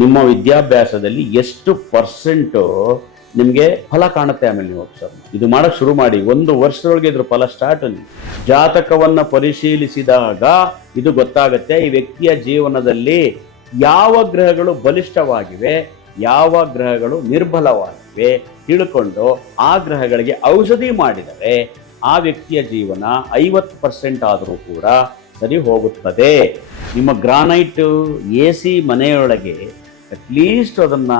ನಿಮ್ಮ ವಿದ್ಯಾಭ್ಯಾಸದಲ್ಲಿ ಎಷ್ಟು ಪರ್ಸೆಂಟು ನಿಮಗೆ ಫಲ ಕಾಣುತ್ತೆ. ಆಮೇಲೆ ನೀವು ಅಬ್ಸರ್ವ್ ಇದು ಮಾಡಕ್ ಶುರು ಮಾಡಿ, 1 ವರ್ಷದೊಳಗೆ ಇದ್ರ ಫಲ ಸ್ಟಾರ್ಟ್. ಜಾತಕವನ್ನ ಪರಿಶೀಲಿಸಿದಾಗ ಇದು ಗೊತ್ತಾಗುತ್ತೆ, ಈ ವ್ಯಕ್ತಿಯ ಜೀವನದಲ್ಲಿ ಯಾವ ಗ್ರಹಗಳು ಬಲಿಷ್ಠವಾಗಿವೆ, ಯಾವ ಗ್ರಹಗಳು ನಿರ್ಬಲವಾಗಿವೆ ತಿಳ್ಕೊಂಡು ಆ ಗ್ರಹಗಳಿಗೆ ಔಷಧಿ ಮಾಡಿದರೆ ಆ ವ್ಯಕ್ತಿಯ ಜೀವನ 50% ಆದರೂ ಕೂಡ ಸರಿ ಹೋಗುತ್ತದೆ. ನಿಮ್ಮ ಗ್ರಾನೈಟ್ AC ಮನೆಯೊಳಗೆ ಅಟ್ಲೀಸ್ಟ್ ಅದನ್ನ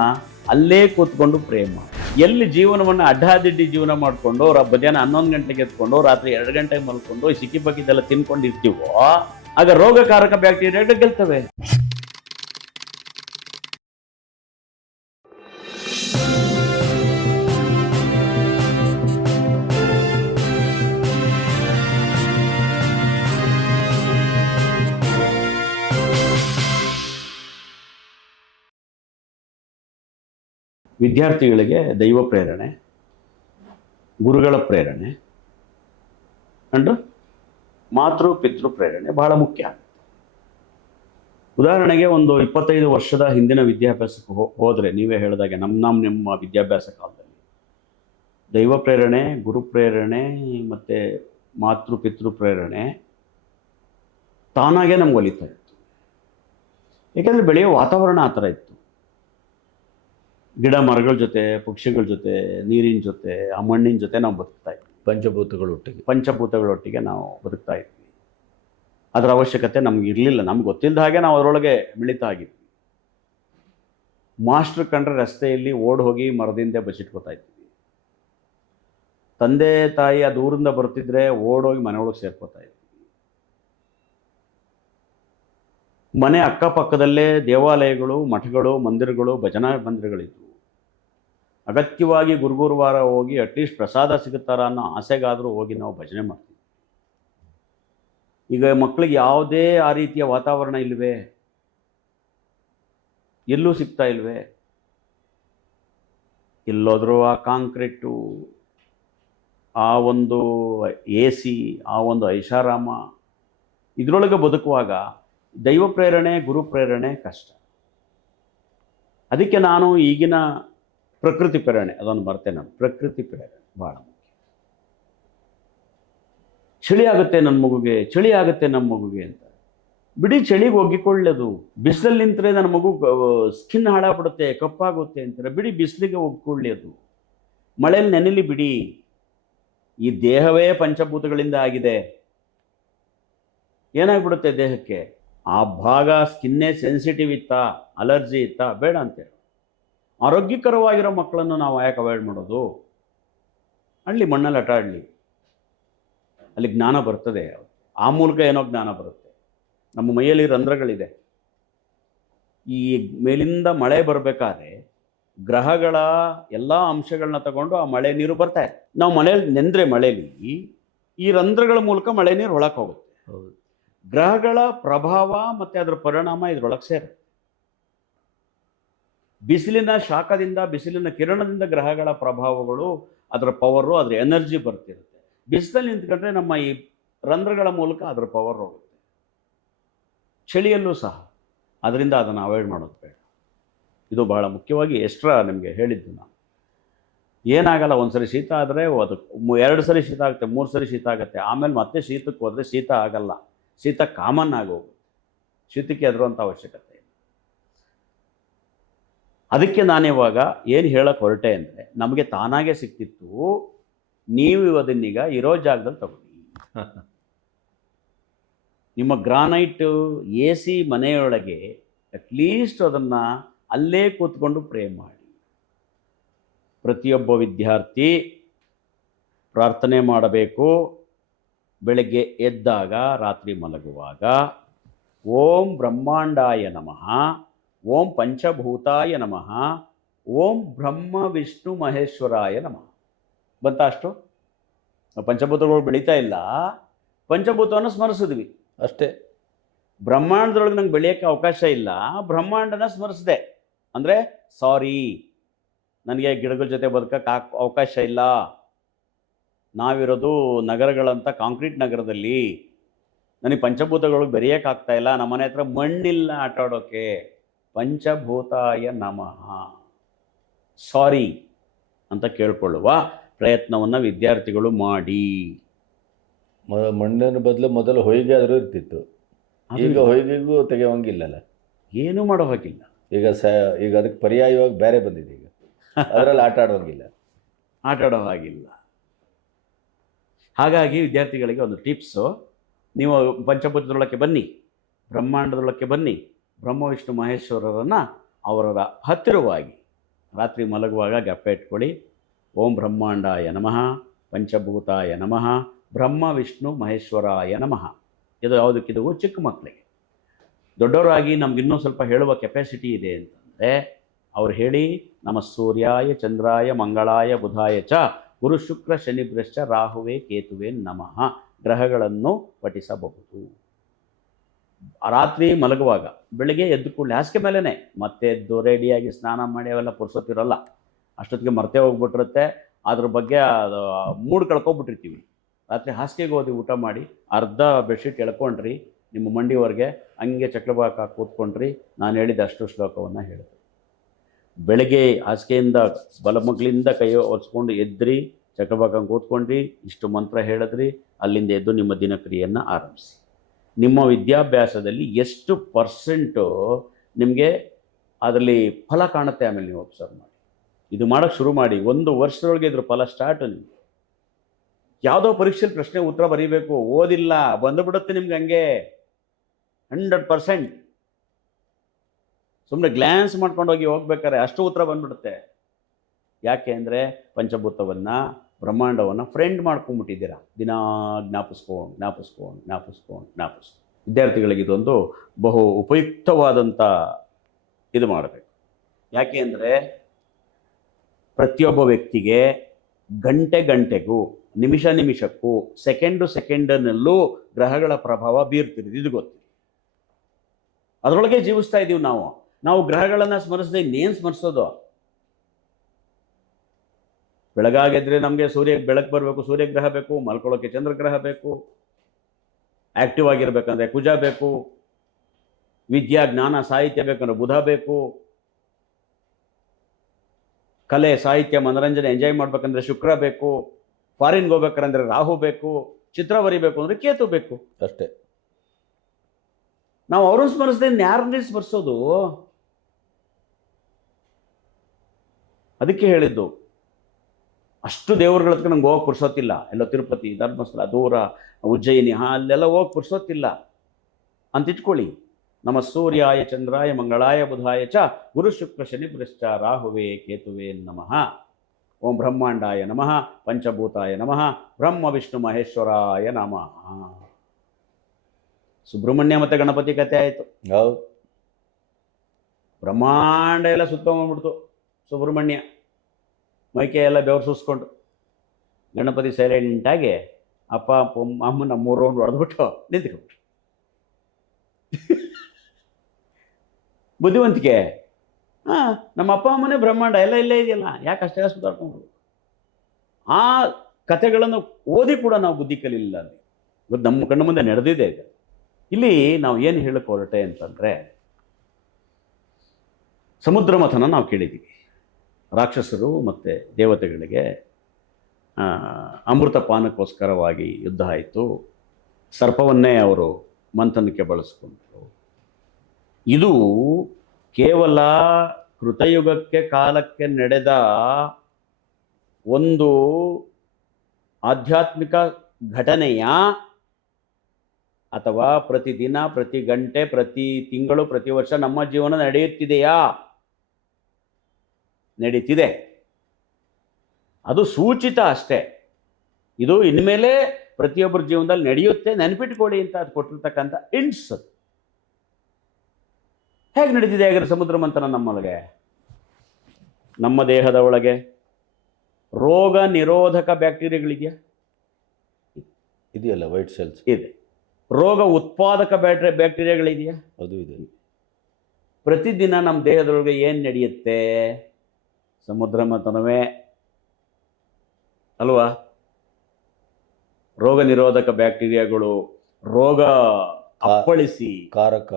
ಅಲ್ಲೇ ಕೂತ್ಕೊಂಡು ಪ್ರೇ ಮಾಡಿ. ಎಲ್ಲಿ ಜೀವನವನ್ನು ಅಡ್ಡಾದಿಡ್ಡಿ ಜೀವನ ಮಾಡಿಕೊಂಡು ಮಧ್ಯಾಹ್ನ 11 ಗಂಟೆಗೆ ಎತ್ಕೊಂಡು ರಾತ್ರಿ 2 ಗಂಟೆಗೆ ಮಲ್ಕೊಂಡು ಸಿಕ್ಕಿ ಪಕ್ಕಿದೆಲ್ಲ ತಿನ್ಕೊಂಡಿರ್ತೀವೋ ಆಗ ರೋಗಕಾರಕ ಬ್ಯಾಕ್ಟೀರಿಯಾಗಳು ಗೆಲ್ತವೆ. ವಿದ್ಯಾರ್ಥಿಗಳಿಗೆ ದೈವ ಪ್ರೇರಣೆ, ಗುರುಗಳ ಪ್ರೇರಣೆ ಅಂಡ್ ಮಾತೃ ಪಿತೃ ಪ್ರೇರಣೆ ಬಹಳ ಮುಖ್ಯ. ಉದಾಹರಣೆಗೆ ಒಂದು 25 ವರ್ಷದ ಹಿಂದಿನ ವಿದ್ಯಾಭ್ಯಾಸಕ್ಕೆ ಹೋದರೆ ನೀವೇ ಹೇಳಿದಾಗೆ ನಿಮ್ಮ ವಿದ್ಯಾಭ್ಯಾಸ ಕಾಲದಲ್ಲಿ ದೈವ ಪ್ರೇರಣೆ, ಗುರು ಪ್ರೇರಣೆ ಮತ್ತು ಮಾತೃ ಪಿತೃ ಪ್ರೇರಣೆ ತಾನಾಗೆ ನಮ್ಗೆ ಒಲಿತಾ ಇತ್ತು. ಏಕೆಂದರೆ ಬೆಳೆಯೋ ವಾತಾವರಣ ಆ ಥರ ಇತ್ತು. ಗಿಡ ಮರಗಳ ಜೊತೆ, ಪಕ್ಷಿಗಳ ಜೊತೆ, ನೀರಿನ ಜೊತೆ, ಆ ಮಣ್ಣಿನ ಜೊತೆ ನಾವು ಬದುಕ್ತಾ ಇದ್ವಿ. ಪಂಚಭೂತಗಳೊಟ್ಟಿಗೆ ನಾವು ಬದುಕ್ತಾ ಇದ್ವಿ. ಅದರ ಅವಶ್ಯಕತೆ ನಮ್ಗೆ ಇರಲಿಲ್ಲ. ನಮ್ಗೆ ಗೊತ್ತಿಲ್ಲದ ಹಾಗೆ ನಾವು ಅದರೊಳಗೆ ಮಿಳಿತ ಆಗಿದ್ವಿ. ಮಾಸ್ಟ್ರ್ ಕಂಡ್ರೆ ರಸ್ತೆಯಲ್ಲಿ ಓಡ್ ಹೋಗಿ ಮರದಿಂದ ಬಚ್ಚಿಟ್ಕೋತಾ ಇದ್ವಿ. ತಂದೆ ತಾಯಿ ಆ ದೂರಿಂದ ಬರ್ತಿದ್ರೆ ಓಡೋಗಿ ಮನೆಯೊಳಗೆ ಸೇರ್ಕೋತಾ ಇದ್ವಿ. ಮನೆ ಅಕ್ಕಪಕ್ಕದಲ್ಲೇ ದೇವಾಲಯಗಳು, ಮಠಗಳು, ಮಂದಿರಗಳು, ಭಜನಾ ಮಂದಿರಗಳಿದ್ವು. ಅಗತ್ಯವಾಗಿ ಗುರುವಾರ ಹೋಗಿ ಅಟ್ಲೀಸ್ಟ್ ಪ್ರಸಾದ ಸಿಗುತ್ತಾರ ಅನ್ನೋ ಆಸೆಗಾದರೂ ಹೋಗಿ ನಾವು ಭಜನೆ ಮಾಡ್ತೀವಿ. ಈಗ ಮಕ್ಕಳಿಗೆ ಯಾವುದೇ ಆ ರೀತಿಯ ವಾತಾವರಣ ಇಲ್ವೇ, ಎಲ್ಲೂ ಸಿಗ್ತಾ ಇಲ್ವೇ. ಎಲ್ಲೋದ್ರೂ ಆ ಕಾಂಕ್ರೀಟು, ಆ ಒಂದು AC, ಆ ಒಂದು ಐಷಾರಾಮ, ಇದರೊಳಗೆ ಬದುಕುವಾಗ ದೈವ ಪ್ರೇರಣೆ, ಗುರು ಪ್ರೇರಣೆ ಕಷ್ಟ. ಅದಕ್ಕೆ ನಾನು ಈಗಿನ ಪ್ರಕೃತಿ ಪ್ರೇರಣೆ ಅದನ್ನು ಬರ್ತೇನೆ. ನಾನು ಪ್ರಕೃತಿ ಪ್ರೇರಣೆ ಭಾಳ ಮುಖ್ಯ. ಚಳಿ ಆಗುತ್ತೆ ನನ್ನ ಮಗುಗೆ, ಚಳಿ ಆಗುತ್ತೆ ನಮ್ಮ ಮಗುಗೆ ಅಂತ ಬಿಡಿ, ಚಳಿಗೆ ಒಗ್ಗಿಕೊಳ್ಳೋದು. ಬಿಸಿಲಲ್ಲಿ ನಿಂತರೆ ನನ್ನ ಮಗು ಸ್ಕಿನ್ ಹಾಳಾಗ್ಬಿಡುತ್ತೆ, ಕಪ್ಪಾಗುತ್ತೆ ಅಂತಾರೆ, ಬಿಡಿ ಬಿಸಿಲಿಗೆ ಒಗ್ಗಿಕೊಳ್ಳಿ. ಅದು ಮಳೆಯಲ್ಲಿ ನೆನೆಲಿ ಬಿಡಿ. ಈ ದೇಹವೇ ಪಂಚಭೂತಗಳಿಂದ ಆಗಿದೆ, ಏನಾಗ್ಬಿಡುತ್ತೆ ದೇಹಕ್ಕೆ. ಆ ಭಾಗ ಸ್ಕಿನ್ನೇ ಸೆನ್ಸಿಟಿವ್ ಇತ್ತಾ, ಅಲರ್ಜಿ ಇತ್ತಾ, ಬೇಡ ಅಂತೇಳಿ ಆರೋಗ್ಯಕರವಾಗಿರೋ ಮಕ್ಕಳನ್ನು ನಾವು ಯಾಕೆ ಅವಾಯ್ಡ್ ಮಾಡೋದು? ಅಲ್ಲಿ ಮಣ್ಣಲ್ಲಿ ಆಟ ಆಡಲಿ, ಅಲ್ಲಿ ಜ್ಞಾನ ಬರ್ತದೆ. ಆ ಮೂಲಕ ಏನೋ ಜ್ಞಾನ ಬರುತ್ತೆ. ನಮ್ಮ ಮೈಯಲ್ಲಿ ರಂಧ್ರಗಳಿದೆ. ಈ ಮೇಲಿಂದ ಮಳೆ ಬರಬೇಕಾದ್ರೆ ಗ್ರಹಗಳ ಎಲ್ಲ ಅಂಶಗಳನ್ನ ತಗೊಂಡು ಆ ಮಳೆ ನೀರು ಬರ್ತಾ ಇದೆ. ನಾವು ಮಳೆಯಲ್ಲಿ ನೆಂದರೆ ಮಳೆಯಲ್ಲಿ ಈ ರಂಧ್ರಗಳ ಮೂಲಕ ಮಳೆ ನೀರು ಒಳಕ್ಕೆ ಹೋಗುತ್ತೆ. ಗ್ರಹಗಳ ಪ್ರಭಾವ ಮತ್ತು ಅದರ ಪರಿಣಾಮ ಇದರೊಳಗೆ ಸೇರುತ್ತೆ. ಬಿಸಿಲಿನ ಶಾಖದಿಂದ, ಬಿಸಿಲಿನ ಕಿರಣದಿಂದ ಗ್ರಹಗಳ ಪ್ರಭಾವಗಳು, ಅದರ ಪವರು, ಅದರ ಎನರ್ಜಿ ಬರ್ತಿರುತ್ತೆ. ಬಿಸಿಲಲ್ಲಿ ನಿಂತ್ಕೊಂಡ್ರೆ ನಮ್ಮ ಈ ರಂಧ್ರಗಳ ಮೂಲಕ ಅದರ ಪವರ್ ಹೋಗುತ್ತೆ. ಚಳಿಯಲ್ಲೂ ಸಹ ಅದರಿಂದ ಅದನ್ನು ಅವಾಯ್ಡ್ ಮಾಡೋದು ಬೇಡ. ಇದು ಬಹಳ ಮುಖ್ಯವಾಗಿ ಎಕ್ಸ್ಟ್ರಾ ನಿಮಗೆ ಹೇಳಿದ್ದು ನಾನು. ಏನಾಗಲ್ಲ, ಒಂದು ಸರಿ ಶೀತ ಆದರೆ ಅದು 2 ಸರಿ ಶೀತ ಆಗುತ್ತೆ, 3 ಸರಿ ಶೀತ ಆಗುತ್ತೆ. ಆಮೇಲೆ ಮತ್ತೆ ಶೀತಕ್ಕೆ ಹೋದರೆ ಶೀತ ಆಗಲ್ಲ, ಶೀತ ಕಾಮನ್ ಆಗೋಗುತ್ತೆ. ಶೀತಕ್ಕೆ ಹೆದರುವಂಥ ಅವಶ್ಯಕತೆ ಇಲ್ಲ. ಅದಕ್ಕೆ ನಾನಿವಾಗ ಏನು ಹೇಳಕ್ಕೆ ಹೊರಟೆ ಅಂದರೆ, ನಮಗೆ ತಾನಾಗೆ ಸಿಕ್ತಿತ್ತು, ನೀವು ಅದನ್ನೀಗ ಇರೋ ಜಾಗದಲ್ಲಿ ತಗೊಳ್ಳಿ. ನಿಮ್ಮ ಗ್ರಾನೈಟ್ AC ಮನೆಯೊಳಗೆ ಅಟ್ಲೀಸ್ಟ್ ಅದನ್ನು ಅಲ್ಲೇ ಕೂತ್ಕೊಂಡು ಪ್ರೇ ಮಾಡಿ. ಪ್ರತಿಯೊಬ್ಬ ವಿದ್ಯಾರ್ಥಿ ಪ್ರಾರ್ಥನೆ ಮಾಡಬೇಕು. ಬೆಳಗ್ಗೆ ಎದ್ದಾಗ, ರಾತ್ರಿ ಮಲಗುವಾಗ ಓಂ ಬ್ರಹ್ಮಾಂಡಾಯ ನಮಃ, ಓಂ ಪಂಚಭೂತಾಯ ನಮಃ, ಓಂ ಬ್ರಹ್ಮ ವಿಷ್ಣು ಮಹೇಶ್ವರಾಯ ನಮಃ. ಬಂತ ಅಷ್ಟು? ಪಂಚಭೂತಗಳು ಬೆಳೀತಾ ಇಲ್ಲ, ಪಂಚಭೂತವನ್ನು ಸ್ಮರಿಸಿದ್ವಿ ಅಷ್ಟೇ. ಬ್ರಹ್ಮಾಂಡದೊಳಗೆ ನಂಗೆ ಬೆಳೆಯೋಕ್ಕೆ ಅವಕಾಶ ಇಲ್ಲ, ಬ್ರಹ್ಮಾಂಡನ ಸ್ಮರಿಸಿದೆ ಅಂದರೆ ಸಾರಿ, ನನಗೆ ಗಿಡಗಳ ಜೊತೆ ಬದುಕಕ್ಕೆ ಅವಕಾಶ ಇಲ್ಲ. ನಾವಿರೋದು ನಗರಗಳಂತ ಕಾಂಕ್ರೀಟ್ ನಗರದಲ್ಲಿ, ನನಗೆ ಪಂಚಭೂತಗಳಿಗೆ ಬೆರೆಯೋಕ್ಕಾಗ್ತಾ ಇಲ್ಲ. ನಮ್ಮ ಮನೆ ಹತ್ರ ಮಣ್ಣಿಲ್ಲ ಆಟ ಆಡೋಕ್ಕೆ, ಪಂಚಭೂತಾಯ ನಮಃ ಸಾರಿ ಅಂತ ಕೇಳ್ಕೊಳ್ಳುವ ಪ್ರಯತ್ನವನ್ನು ವಿದ್ಯಾರ್ಥಿಗಳು ಮಾಡಿ. ಮಣ್ಣಿನ ಬದಲು ಮೊದಲು ಹೊಯ್ಗೆ ಆದರೂ ಇರ್ತಿತ್ತು, ಈಗ ಹೊಯ್ಗೆಗೂ ತೆಗೆಯೋಂಗಿಲ್ಲಲ್ಲ, ಏನೂ ಮಾಡೋ ಹಾಗಿಲ್ಲ. ಈಗ ಅದಕ್ಕೆ ಪರ್ಯಾಯವಾಗಿ ಬೇರೆ ಬಂದಿದೆ, ಈಗ ಅದರಲ್ಲಿ ಆಟ ಆಡೋಂಗಿಲ್ಲ, ಹಾಗಿಲ್ಲ. ಹಾಗಾಗಿ ವಿದ್ಯಾರ್ಥಿಗಳಿಗೆ ಒಂದು ಟಿಪ್ಸು, ನೀವು ಪಂಚಭೂತದೊಳಕ್ಕೆ ಬನ್ನಿ, ಬ್ರಹ್ಮಾಂಡದೊಳಕ್ಕೆ ಬನ್ನಿ, ಬ್ರಹ್ಮ ವಿಷ್ಣು ಮಹೇಶ್ವರರನ್ನು ಅವರ ಹತ್ತಿರವಾಗಿ ರಾತ್ರಿ ಮಲಗುವಾಗ ಜ್ಞಾಪ ಇಟ್ಕೊಳ್ಳಿ. ಓಂ ಬ್ರಹ್ಮಾಂಡಾಯ ನಮಃ, ಪಂಚಭೂತಾಯ ನಮಃ, ಬ್ರಹ್ಮ ವಿಷ್ಣು ಮಹೇಶ್ವರಾಯ ನಮಃ. ಇದು ಯಾವುದಕ್ಕಿದು ಚಿಕ್ಕ ಮಕ್ಕಳಿಗೆ. ದೊಡ್ಡವರಾಗಿ ನಮಗಿನ್ನೂ ಸ್ವಲ್ಪ ಹೇಳುವ ಕೆಪಾಸಿಟಿ ಇದೆ ಅಂತಂದರೆ ಅವ್ರು ಹೇಳಿ, ನಮ ಸೂರ್ಯಾಯ ಚಂದ್ರಾಯ ಮಂಗಳಾಯ ಬುಧಾಯ ಚ ಗುರು ಶುಕ್ರ ಶನಿಭ್ರಶ್ಚ ರಾಹುವೇ ಕೇತುವೆ ನಮಃ ಗ್ರಹಗಳನ್ನು ಪಠಿಸಬಹುದು. ರಾತ್ರಿ ಮಲಗುವಾಗ, ಬೆಳಿಗ್ಗೆ ಎದ್ದು ಕೂಡಲೇ ಹಾಸಿಗೆ ಮೇಲೇ ಮತ್ತೆ ಎದ್ದು ರೆಡಿಯಾಗಿ ಸ್ನಾನ ಮಾಡಿ ಅವೆಲ್ಲ ಪುರ್ಸೊತ್ತಿರಲ್ಲ, ಅಷ್ಟೊತ್ತಿಗೆ ಮರ್ತೇ ಹೋಗ್ಬಿಟ್ಟಿರುತ್ತೆ. ಅದ್ರ ಬಗ್ಗೆ ಮೂಡ್ ಕಳ್ಕೊಬಿಟ್ಟಿರ್ತೀವಿ. ರಾತ್ರಿ ಹಾಸಿಗೆಗೆ ಹೋಗಿ ಊಟ ಮಾಡಿ ಅರ್ಧ ಬೆಡ್ಶೀಟ್ ಎಳ್ಕೊಂಡ್ರಿ, ನಿಮ್ಮ ಮಂಡಿವರೆಗೆ ಹಂಗೆ ಚಕ್ರಭಾಗ ಕೂತ್ಕೊಂಡ್ರಿ, ನಾನು ಹೇಳಿದ ಅಷ್ಟು ಶ್ಲೋಕವನ್ನು ಹೇಳಿದೆ. ಬೆಳಗ್ಗೆ ಹಾಸಿಗೆಯಿಂದ ಬಲಮಗ್ಲಿಂದ ಕೈ ಒರೆಸ್ಕೊಂಡು ಎದ್ರಿ, ಚಕ್ರಭಾಗ ಕೂತ್ಕೊಂಡ್ರಿ, ಇಷ್ಟು ಮಂತ್ರ ಹೇಳಿದ್ರಿ, ಅಲ್ಲಿಂದ ಎದ್ದು ನಿಮ್ಮ ದಿನಕ್ರಿಯೆಯನ್ನು ಆರಂಭಿಸಿ. ನಿಮ್ಮ ವಿದ್ಯಾಭ್ಯಾಸದಲ್ಲಿ ಎಷ್ಟು ಪರ್ಸೆಂಟು ನಿಮಗೆ ಅದರಲ್ಲಿ ಫಲ ಕಾಣುತ್ತೆ ಆಮೇಲೆ ನೀವು ಅಬ್ಸರ್ವ್ ಮಾಡಿ. ಇದು ಮಾಡೋಕ್ಕೆ ಶುರು ಮಾಡಿ, 1 ವರ್ಷದೊಳಗೆ ಇದ್ರ ಫಲ ಸ್ಟಾರ್ಟು. ನಿಮಗೆ ಯಾವುದೋ ಪರೀಕ್ಷೆಯಲ್ಲಿ ಪ್ರಶ್ನೆ ಉತ್ತರ ಬರೀಬೇಕು, ಓದಿಲ್ಲ ಬಂದುಬಿಡುತ್ತೆ ನಿಮ್ಗೆ ಹಂಗೆ 100%. ಸುಮ್ಮನೆ ಗ್ಲ್ಯಾನ್ಸ್ ಮಾಡ್ಕೊಂಡೋಗಿ ಹೋಗ್ಬೇಕಾರೆ ಅಷ್ಟು ಉತ್ತರ ಬಂದುಬಿಡುತ್ತೆ. ಯಾಕೆ ಅಂದರೆ ಪಂಚಭೂತವನ್ನು ಬ್ರಹ್ಮಾಂಡವನ್ನು ಫ್ರೆಂಡ್ ಮಾಡ್ಕೊಂಡ್ಬಿಟ್ಟಿದ್ದೀರಾ. ದಿನ ಜ್ಞಾಪಿಸ್ಕೊಂಡು. ವಿದ್ಯಾರ್ಥಿಗಳಿಗೆ ಇದೊಂದು ಬಹು ಉಪಯುಕ್ತವಾದಂಥ ಇದು ಮಾಡಬೇಕು. ಯಾಕೆ ಅಂದರೆ ಪ್ರತಿಯೊಬ್ಬ ವ್ಯಕ್ತಿಗೆ ಗಂಟೆಗೂ ನಿಮಿಷಕ್ಕೂ ಸೆಕೆಂಡನಲ್ಲೂ ಗ್ರಹಗಳ ಪ್ರಭಾವ ಬೀರ್ತಿರೋದು ಇದು ಗೊತ್ತಿದೆ. ಅದರೊಳಗೆ ಜೀವಿಸ್ತಾ ಇದ್ದೀವಿ ನಾವು ಗ್ರಹಗಳನ್ನು ಸ್ಮರಿಸದೆ ಇನ್ನೇನು ಸ್ಮರಿಸೋದು? ಬೆಳಗಾಗಿದ್ರೆ ನಮಗೆ ಸೂರ್ಯಗೆ ಬೆಳಕು ಬರಬೇಕು, ಸೂರ್ಯಗ್ರಹ ಬೇಕು. ಮಲ್ಕೊಳ್ಳೋಕ್ಕೆ ಚಂದ್ರಗ್ರಹ ಬೇಕು. ಆ್ಯಕ್ಟಿವ್ ಆಗಿರ್ಬೇಕಂದ್ರೆ ಕುಜ ಬೇಕು. ವಿದ್ಯಾ ಜ್ಞಾನ ಸಾಹಿತ್ಯ ಬೇಕಂದ್ರೆ ಬುಧ ಬೇಕು. ಕಲೆ ಸಾಹಿತ್ಯ ಮನೋರಂಜನೆ ಎಂಜಾಯ್ ಮಾಡ್ಬೇಕಂದ್ರೆ ಶುಕ್ರ ಬೇಕು. ಫಾರಿನ್ಗೆ ಹೋಗ್ಬೇಕಂದ್ರೆ ರಾಹು ಬೇಕು. ಚಿತ್ರ ಬರಿಬೇಕು ಅಂದರೆ ಕೇತು ಬೇಕು. ಅಷ್ಟೇ. ನಾವು ಅವ್ರನ್ನ ಸ್ಮರಿಸದೆ ಯಾರನ್ನೇ ಸ್ಮರಿಸೋದು? ಅದಕ್ಕೆ ಹೇಳಿದ್ದು, ಅಷ್ಟು ದೇವರುಗಳ ಹತ್ರ ನಂಗೆ ಹೋಗಿ ಪುರ್ಸೋತಿಲ್ಲ. ಎಲ್ಲೋ ತಿರುಪತಿ, ಧರ್ಮಸ್ಥಳ, ದೂರ, ಉಜ್ಜಯಿನಿ, ಅಲ್ಲೆಲ್ಲ ಹೋಗಿ ಪುರ್ಸೋತಿಲ್ಲ ಅಂತ ಇಟ್ಕೊಳ್ಳಿ. ನಮ ಸೂರ್ಯಾಯ ಚಂದ್ರಾಯ ಮಂಗಳಾಯ ಬುಧಾಯ ಚ ಗುರು ಶುಕ್ರ ಶನಿಭ್ರಶ್ಚ ರಾಹುವೇ ಕೇತುವೆ ನಮಃ. ಓಂ ಬ್ರಹ್ಮಾಂಡಾಯ ನಮಃ, ಪಂಚಭೂತಾಯ ನಮಃ, ಬ್ರಹ್ಮ ವಿಷ್ಣು ಮಹೇಶ್ವರಾಯ ನಮಃ. ಸುಬ್ರಹ್ಮಣ್ಯ ಮತ್ತು ಗಣಪತಿ ಕಥೆ ಆಯಿತು. ಹೌದು. ಬ್ರಹ್ಮಾಂಡ ಎಲ್ಲ ಸುತ್ತಕೊಂಡ್ಬಿಡ್ತು. ಸುಬ್ರಹ್ಮಣ್ಯ ಮೈಕೆ ಎಲ್ಲ ಬೆವರು ಸೂಸ್ಕೊಂಡು, ಗಣಪತಿ ಸೈಲೆಂಟಾಗಿ ಅಪ್ಪ ಅಮ್ಮನ 3 ರೌಂಡ್ ಹೊಡೆದ್ಬಿಟ್ಟು ನಿಂತ್ಕೊಂಡ್ಬಿಟ್ರು. ಬುದ್ಧಿವಂತಿಕೆ. ನಮ್ಮ ಅಪ್ಪ ಅಮ್ಮನೇ ಬ್ರಹ್ಮಾಂಡ ಎಲ್ಲ ಇಲ್ಲೇ ಇದೆಯಲ್ಲ, ಯಾಕೆ ಅಷ್ಟೇ ಸುತ್ತಾಡ್ಕೊಂಡು? ಆ ಕಥೆಗಳನ್ನು ಓದಿ ಕೂಡ ನಾವು ಬುದ್ಧಿ ಕಲಿಲ್ಲ. ಇವತ್ತು ನಮ್ಮ ಕಣ್ಣು ಮುಂದೆ ನಡೆದಿದೆ. ಇಲ್ಲಿ ನಾವು ಏನು ಹೇಳಕ್ಕೆ ಹೊರಟೆ ಅಂತಂದರೆ, ಸಮುದ್ರ ಮಥನ ನಾವು ಕೇಳಿದ್ದೀವಿ. ರಾಕ್ಷಸರು ಮತ್ತು ದೇವತೆಗಳಿಗೆ ಅಮೃತ ಪಾನಕ್ಕೋಸ್ಕರವಾಗಿ ಯುದ್ಧ ಆಯಿತು. ಸರ್ಪವನ್ನೇ ಅವರು ಮಂಥನಕ್ಕೆ ಬಳಸ್ಕೊಂಡ್ರು. ಇದು ಕೇವಲ ಕೃತಯುಗಕ್ಕೆ ಕಾಲಕ್ಕೆ ನಡೆದ ಒಂದು ಆಧ್ಯಾತ್ಮಿಕ ಘಟನೆಯ, ಅಥವಾ ಪ್ರತಿದಿನ, ಪ್ರತಿ ಗಂಟೆ, ಪ್ರತಿ ತಿಂಗಳು, ಪ್ರತಿ ವರ್ಷ ನಮ್ಮ ಜೀವನ ನಡೆಯುತ್ತಿದೆಯಾ? ನಡೀತಿದೆ. ಅದು ಸೂಚಿತ ಅಷ್ಟೇ. ಇದು ಇನ್ಮೇಲೆ ಪ್ರತಿಯೊಬ್ಬರ ಜೀವನದಲ್ಲಿ ನಡೆಯುತ್ತೆ, ನೆನಪಿಟ್ಕೊಳ್ಳಿ ಅಂತ ಅದು ಕೊಟ್ಟಿರ್ತಕ್ಕಂಥ ಇಂಟ್ಸ್. ಹೇಗೆ ನಡೀತಿದೆ ಹಾಗಾದ್ರೆ ಸಮುದ್ರ ಮಂಥನ ನಮ್ಮೊಳಗೆ? ನಮ್ಮ ದೇಹದ ಒಳಗೆ ರೋಗ ನಿರೋಧಕ ಬ್ಯಾಕ್ಟೀರಿಯಾಗಳಿದೆಯಾ? ಇದೆಯಲ್ಲ, ವೈಟ್ ಸೆಲ್ಸ್ ಇದೆ. ರೋಗ ಉತ್ಪಾದಕ ಬ್ಯಾಕ್ಟೀರಿಯಾಗಳಿದೆಯಾ? ಅದು ಇದೆ. ಪ್ರತಿದಿನ ನಮ್ಮ ದೇಹದೊಳಗೆ ಏನು ನಡೆಯುತ್ತೆ? ಸಮುದ್ರ ಮಂಥನವೇ ಅಲ್ವಾ? ರೋಗ ನಿರೋಧಕ ಬ್ಯಾಕ್ಟೀರಿಯಾಗಳು ರೋಗ ಅಪ್ಪಳಿಸಿ ಕಾರಕ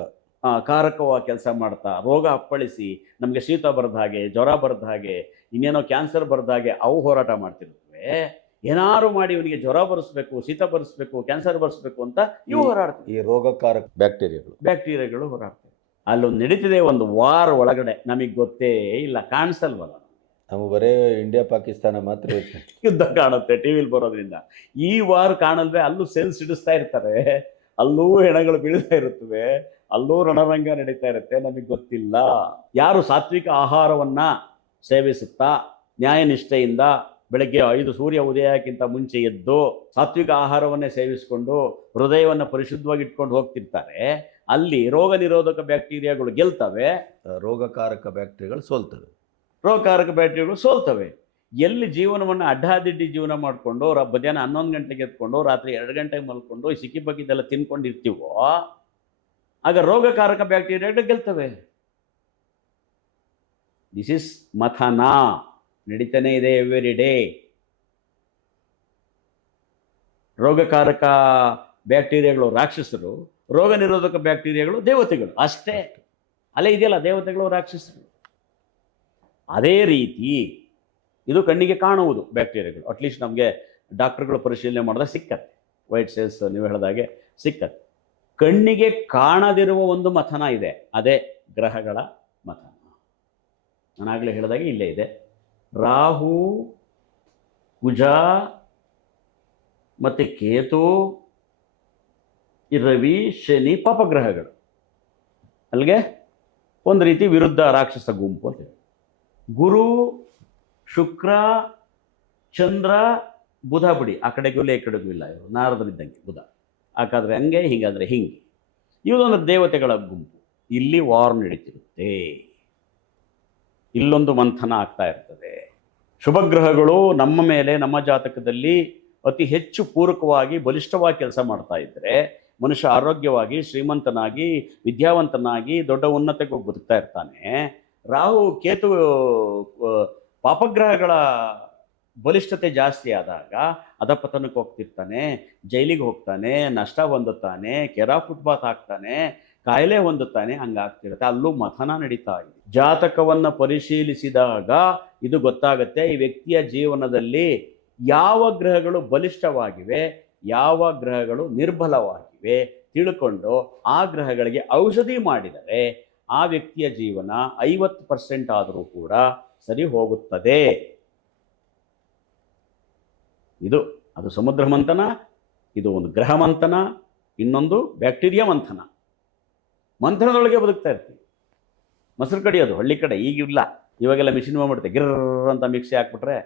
ಕಾರಕವಾಗಿ ಕೆಲಸ ಮಾಡ್ತಾ ರೋಗ ಅಪ್ಪಳಿಸಿ ನಮಗೆ ಶೀತ ಬರದ ಹಾಗೆ, ಜ್ವರ ಬರದ ಹಾಗೆ, ಇನ್ನೇನೋ ಕ್ಯಾನ್ಸರ್ ಬರದ ಹಾಗೆ ಅವು ಹೋರಾಟ ಮಾಡ್ತಿರ್ತವೆ. ಏನಾರು ಮಾಡಿ ಇವನಿಗೆ ಜ್ವರ ಬರೆಸ್ಬೇಕು, ಶೀತ ಬರೆಸ್ಬೇಕು, ಕ್ಯಾನ್ಸರ್ ಬರೆಸ್ಬೇಕು ಅಂತ ಇವು ಹೋರಾಡ್ತೀವಿ. ಈ ರೋಗಕಾರಕ ಬ್ಯಾಕ್ಟೀರಿಯಾಗಳು ಹೋರಾಡ್ತವೆ. ಅಲ್ಲೊಂದು ನಡೀತಿದೆ, ಒಂದು ವಾರ ಒಳಗಡೆ, ನಮಗೆ ಗೊತ್ತೇ ಇಲ್ಲ, ಕಾಣಿಸಲ್ವಲ್ಲ. ನಮಗೆ ಬರೇ ಇಂಡಿಯಾ ಪಾಕಿಸ್ತಾನ ಮಾತ್ರ ಯುದ್ಧ ಕಾಣುತ್ತೆ ಟಿವಿಲಿ ಬರೋದ್ರಿಂದ. ಈ ವಾರ ಕಾಣಲ್ವೇ, ಅಲ್ಲೂ ಸೆಲ್ಸ್ ಇಡಿಸ್ತಾ ಇರ್ತಾರೆ, ಅಲ್ಲೂ ಹೆಣಗಳು ಬೀಳ್ತಾ ಇರುತ್ತವೆ, ಅಲ್ಲೂ ರಣರಂಗ ನಡೀತಾ ಇರುತ್ತೆ, ನಮಗೆ ಗೊತ್ತಿಲ್ಲ. ಯಾರು ಸಾತ್ವಿಕ ಆಹಾರವನ್ನ ಸೇವಿಸುತ್ತಾ ನ್ಯಾಯನಿಷ್ಠೆಯಿಂದ ಬೆಳಗ್ಗೆ 5 ಸೂರ್ಯ ಉದಯಕ್ಕಿಂತ ಮುಂಚೆ ಎದ್ದು ಸಾತ್ವಿಕ ಆಹಾರವನ್ನೇ ಸೇವಿಸಿಕೊಂಡು ಹೃದಯವನ್ನು ಪರಿಶುದ್ಧವಾಗಿ ಇಟ್ಕೊಂಡು ಹೋಗ್ತಿರ್ತಾರೆ, ಅಲ್ಲಿ ರೋಗ ನಿರೋಧಕ ಬ್ಯಾಕ್ಟೀರಿಯಾಗಳು ಗೆಲ್ತವೆ, ರೋಗಕಾರಕ ಬ್ಯಾಕ್ಟೀರಿಯಾಗಳು ಸೋಲ್ತವೆ. ರೋಗಕಾರಕ ಬ್ಯಾಕ್ಟೀರಿಯಾಗಳು ಸೋಲ್ತವೆ. ಎಲ್ಲಿ ಜೀವನವನ್ನು ಅಡ್ಡಾದಿಡ್ಡಿ ಜೀವನ ಮಾಡಿಕೊಂಡು ಮಧ್ಯಾಹ್ನ 11 ಗಂಟೆಗೆ ಎತ್ಕೊಂಡು ರಾತ್ರಿ 2 ಗಂಟೆಗೆ ಮಲ್ಕೊಂಡು ಈ ಸಿಕ್ಕಿ ಬಗ್ಗಿದ್ದೆಲ್ಲ ತಿನ್ಕೊಂಡಿರ್ತೀವೋ ಆಗ ರೋಗಕಾರಕ ಬ್ಯಾಕ್ಟೀರಿಯಾಗಳು ಗೆಲ್ತವೆ. ದಿಸ್ ಇಸ್ ಮಥನ, ನಡೀತಾನೆ ಇದೆ ಎವ್ರಿ ಡೇ. ರೋಗಕಾರಕ ಬ್ಯಾಕ್ಟೀರಿಯಾಗಳು ರಾಕ್ಷಸರು, ರೋಗ ನಿರೋಧಕ ಬ್ಯಾಕ್ಟೀರಿಯಾಗಳು ದೇವತೆಗಳು, ಅಷ್ಟೇ. ಅಲ್ಲೇ ಇದೆಯಲ್ಲ, ದೇವತೆಗಳು ರಾಕ್ಷಸರು. ಅದೇ ರೀತಿ ಇದು ಕಣ್ಣಿಗೆ ಕಾಣುವುದು ಬ್ಯಾಕ್ಟೀರಿಯಾಗಳು. ಅಟ್ಲೀಸ್ಟ್ ನಮಗೆ ಡಾಕ್ಟರ್ಗಳು ಪರಿಶೀಲನೆ ಮಾಡಿದಾಗ ಸಿಕ್ಕತ್ತೆ, ವೈಟ್ ಸೆಲ್ಸ್ ನೀವು ಹೇಳಿದಾಗೆ ಸಿಕ್ಕತ್ತೆ. ಕಣ್ಣಿಗೆ ಕಾಣದಿರುವ ಒಂದು ಮಥನ ಇದೆ, ಅದೇ ಗ್ರಹಗಳ ಮಥನ. ನಾನಾಗಲೇ ಹೇಳಿದಾಗೆ ಇಲ್ಲೇ ಇದೆ. ರಾಹು, ಕುಜ ಮತ್ತು ಕೇತು, ಈ ರವಿ, ಶನಿ ಪಾಪಗ್ರಹಗಳು. ಅಲ್ಲಿಗೆ ಒಂದು ರೀತಿ ವಿರುದ್ಧ ರಾಕ್ಷಸ ಗುಂಪು ಅಂತ ಹೇಳಿ. ಗುರು, ಶುಕ್ರ, ಚಂದ್ರ, ಬುಧ ಬಿಡಿ, ಆ ಕಡೆಗೂ ಇಲ್ಲ ಈ ಕಡೆಗೂ ಇಲ್ಲ, ಇವರು ನಾರದರಿದ್ದಂಗೆ ಬುಧ. ಹಾಗಾದರೆ ಹಂಗೆ, ಹೀಗಾದರೆ ಹಿಂಗೆ. ಇವೊಂದು ದೇವತೆಗಳ ಗುಂಪು. ಇಲ್ಲಿ ವಾರ್ ನಡೀತಿರುತ್ತೆ, ಇಲ್ಲೊಂದು ಮಂಥನ ಆಗ್ತಾ ಇರ್ತದೆ. ಶುಭಗ್ರಹಗಳು ನಮ್ಮ ಮೇಲೆ, ನಮ್ಮ ಜಾತಕದಲ್ಲಿ ಅತಿ ಹೆಚ್ಚು ಪೂರಕವಾಗಿ ಬಲಿಷ್ಠವಾಗಿ ಕೆಲಸ ಮಾಡ್ತಾ ಇದ್ದರೆ ಮನುಷ್ಯ ಆರೋಗ್ಯವಾಗಿ, ಶ್ರೀಮಂತನಾಗಿ, ವಿದ್ಯಾವಂತನಾಗಿ, ದೊಡ್ಡ ಉನ್ನತಕ್ಕೆ ಹೋಗಿ ಬದುಕ್ತಾ ಇರ್ತಾನೆ. ರಾಹು, ಕೇತು ಪಾಪಗ್ರಹಗಳ ಬಲಿಷ್ಠತೆ ಜಾಸ್ತಿ ಆದಾಗ ಅಧಪತನಕ್ಕೆ ಹೋಗ್ತಿರ್ತಾನೆ, ಜೈಲಿಗೆ ಹೋಗ್ತಾನೆ, ನಷ್ಟ ಹೊಂದುತ್ತಾನೆ, ಕೆರಾ ಫುಟ್ಬಾತ್ ಹಾಕ್ತಾನೆ, ಕಾಯಿಲೆ ಹೊಂದುತ್ತಾನೆ, ಹಂಗಾಗ್ತಿರುತ್ತೆ. ಅಲ್ಲೂ ಮಥನ ನಡೀತಾ ಇದೆ. ಜಾತಕವನ್ನು ಪರಿಶೀಲಿಸಿದಾಗ ಇದು ಗೊತ್ತಾಗುತ್ತೆ, ಈ ವ್ಯಕ್ತಿಯ ಜೀವನದಲ್ಲಿ ಯಾವ ಗ್ರಹಗಳು ಬಲಿಷ್ಠವಾಗಿವೆ, ಯಾವ ಗ್ರಹಗಳು ನಿರ್ಬಲವಾಗಿವೆ ತಿಳ್ಕೊಂಡು ಆ ಗ್ರಹಗಳಿಗೆ ಔಷಧಿ ಮಾಡಿದರೆ ಆ ವ್ಯಕ್ತಿಯ ಜೀವನ 50% ಆದರೂ ಕೂಡ ಸರಿ ಹೋಗುತ್ತದೆ. ಅದು ಸಮುದ್ರ ಮಂಥನ, ಇದು ಒಂದು ಗ್ರಹ ಮಂಥನ, ಇನ್ನೊಂದು ಬ್ಯಾಕ್ಟೀರಿಯಾ ಮಂಥನ. ಮಂಥನದೊಳಗೆ ಬದುಕ್ತಾ ಇರ್ತೀವಿ. ಮೊಸರು ಕಡಿಯೋದು ಹಳ್ಳಿ ಕಡೆ, ಈಗಿಲ್ಲ, ಇವಾಗೆಲ್ಲ ಮಿಷಿನ್ ಮಾಡ್ಬಿಡುತ್ತೆ, ಗಿರ್ರ ಅಂತ ಮಿಕ್ಸಿ ಹಾಕ್ಬಿಟ್ರೆ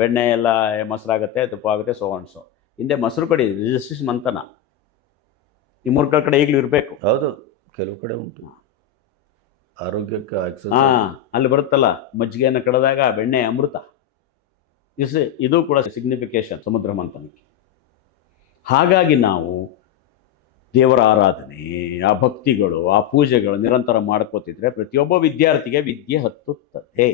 ಬೆಣ್ಣೆ ಎಲ್ಲ ಮೊಸರಾಗುತ್ತೆ, ತುಪ್ಪ ಆಗುತ್ತೆ, ಸೋ. ಹಿಂದೆ ಮೊಸರು ಕಡಿಯೋದು ರಿಜಿಸ್ಟ್ರೇಷನ್ ಮಂಥನ. ಈ 3 ಕಡೆ ಈಗಲೂ ಇರಬೇಕು. ಹೌದು, ಕೆಲವು ಕಡೆ ಉಂಟು. ಆರೋಗ್ಯಕ್ಕೆ ಅಲ್ಲಿ ಬರುತ್ತಲ್ಲ, ಮಜ್ಜಿಗೆಯನ್ನು ಕಡಿದಾಗ ಬೆಣ್ಣೆ ಅಮೃತ. ಇದು ಕೂಡ ಸಿಗ್ನಿಫಿಕೇಶನ್ ಸಮುದ್ರ ಮಂಥನಕ್ಕೆ. ಹಾಗಾಗಿ ನಾವು ದೇವರ ಆರಾಧನೆ, ಆ ಭಕ್ತಿಗಳು, ಆ ಪೂಜೆಗಳು ನಿರಂತರ ಮಾಡ್ಕೋತಿದ್ರೆ ಪ್ರತಿಯೊಬ್ಬ ವಿದ್ಯಾರ್ಥಿಗೆ ವಿದ್ಯೆ ಹತ್ತುತ್ತದೆ.